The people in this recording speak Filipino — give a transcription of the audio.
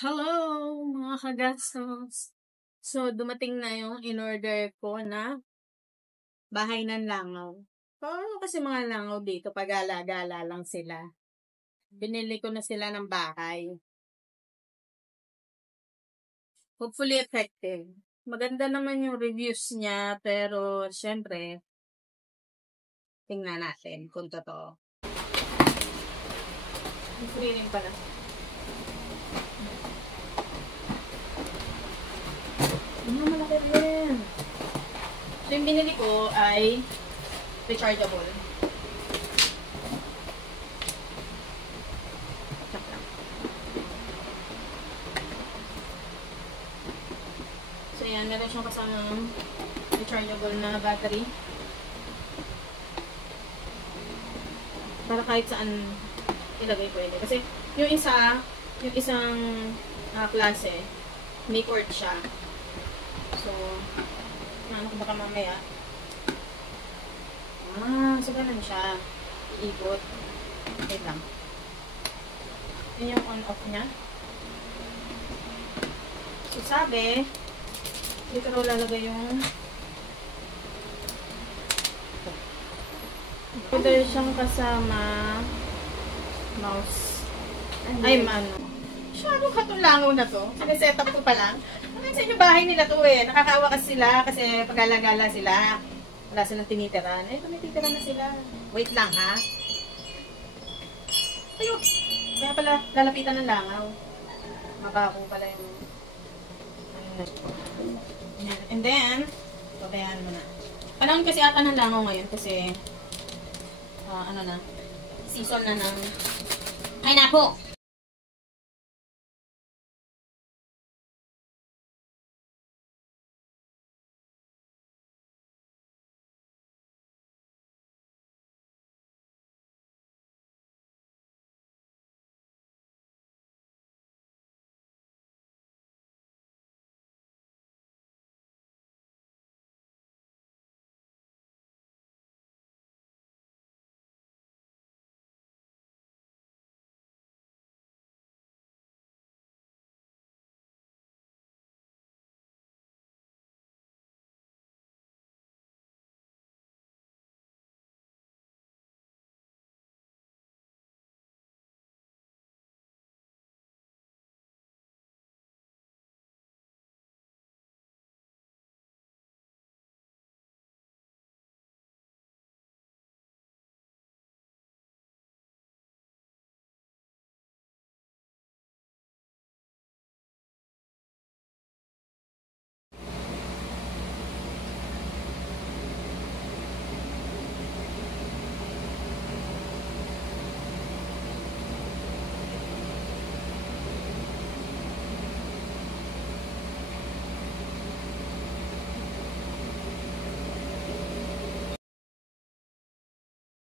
Hello, mga kagastos. So, dumating na yung in-order ko na bahay ng langaw. Paano kasi mga langaw dito, pag-gala-gala lang sila. Binili ko na sila ng bahay. Hopefully effective. Maganda naman yung reviews niya, pero syempre, tingnan natin kung totoo. Free rin pala. Malaki rin. So, yung binili ko ay rechargeable. Check lang. So, yan. Meron siyang kasamang rechargeable na battery. Para kahit saan ilagay pwede. Kasi, yung isang klase, may cord siya. So, ano ko baka mamaya. So ganun siya. Iikot. Wait lang. Yun yung on-off niya. So, sabi, dito raw lalagay yung pwede siyang kasama mouse. Ay, ano. Masyadong katulangaw na to. Sineset up ko pa lang. Sa inyo bahay nila to eh. Nakakawa kasi sila kasi pag-alagala sila. Wala silang tinitiran. Eh, tumititiran na sila. Wait lang ha. Ayun. Kaya pala, lalapitan ng langaw. Mabaho pala yung... And then, babayan mo na. Panahon kasi ata ng langaw ngayon kasi ano na, season na ng... Ay, napo!